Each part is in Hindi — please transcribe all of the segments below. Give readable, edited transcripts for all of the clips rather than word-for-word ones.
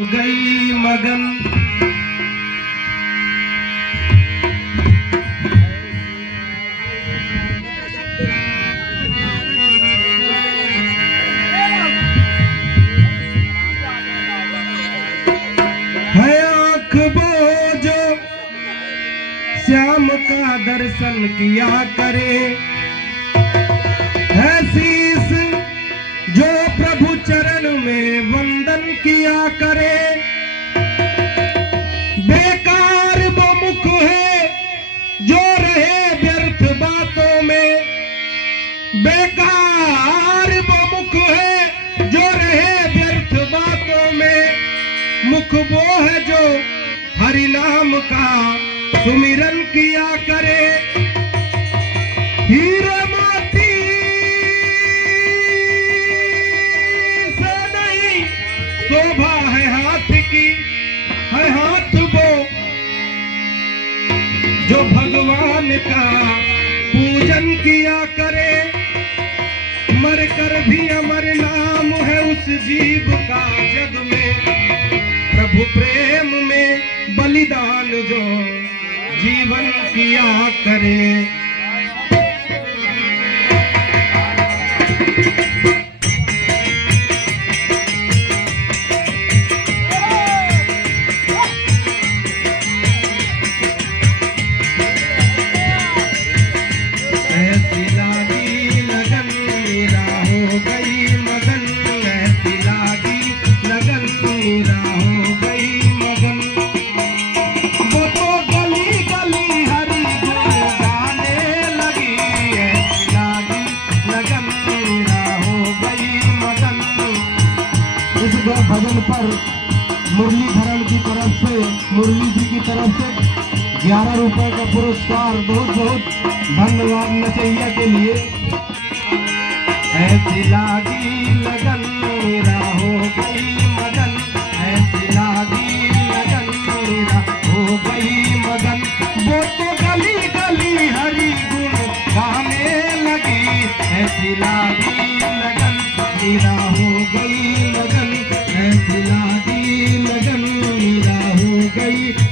गई मगन। है आँख बोझो श्याम का दर्शन किया करे, है शीस जो प्रभु चरण में वंदन किया करे। बेकार वो मुख है जो रहे व्यर्थ बातों में, बेकार वो मुख है जो रहे व्यर्थ बातों में। मुख वो है जो हरि नाम का सुमिरन किया करे। हीरे मोती से नहीं शोभा है हाथ की, है हाथ वो जो भगवान का पूजन किया करे। मर कर भी अमर नाम है उस जीव का जग में, प्रभु प्रेम में बलिदान जो जीवन किया करे। ऐसी लागी लगन मेरा हो गई मगन, ऐसी लागी लगन मेरा हो गई मगन। वो तो गली गली हरि गुण गाने लगी, ऐसी लागी लगन मेरा हो गई मगन। इस भजन पर मुरलीधरन की तरफ से, मुरली जी की तरफ से 11 रुपए का पुरस्कार। बहुत बहुत धन्यवाद नचैया के लिए। ऐसी लागी लगन मेरा हो गई मगन, ऐसी लागी लगन मेरा हो गई मगन। वो तो गली गली हरि गुण गाने लगी, ऐसी लागी लगन मेरा हो गई मगन, ऐसी लागी लगन मेरा हो गई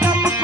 मगन।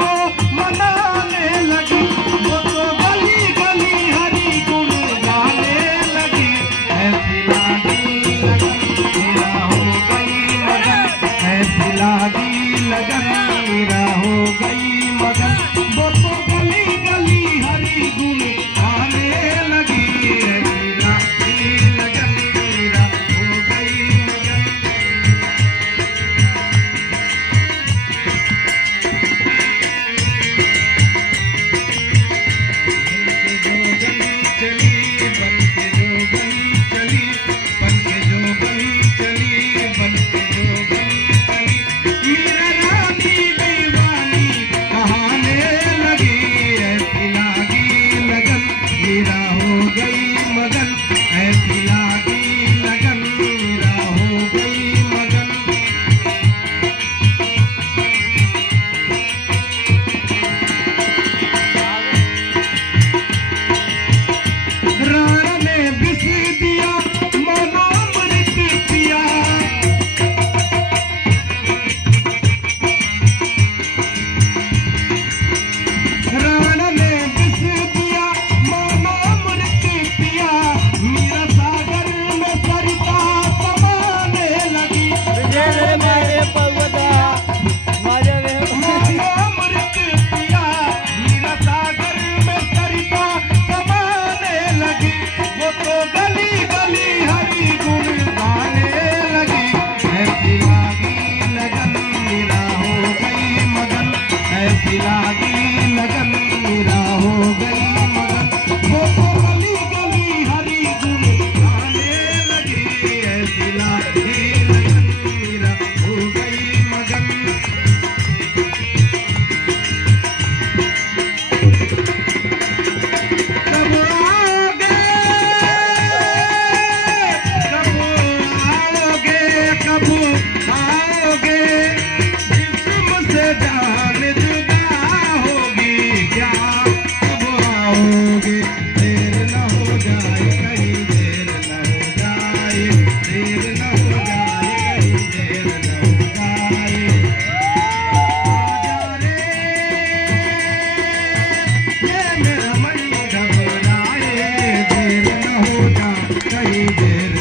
गली गली हरी गुण गई देर